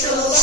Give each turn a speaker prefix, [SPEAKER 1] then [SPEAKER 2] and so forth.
[SPEAKER 1] crystals.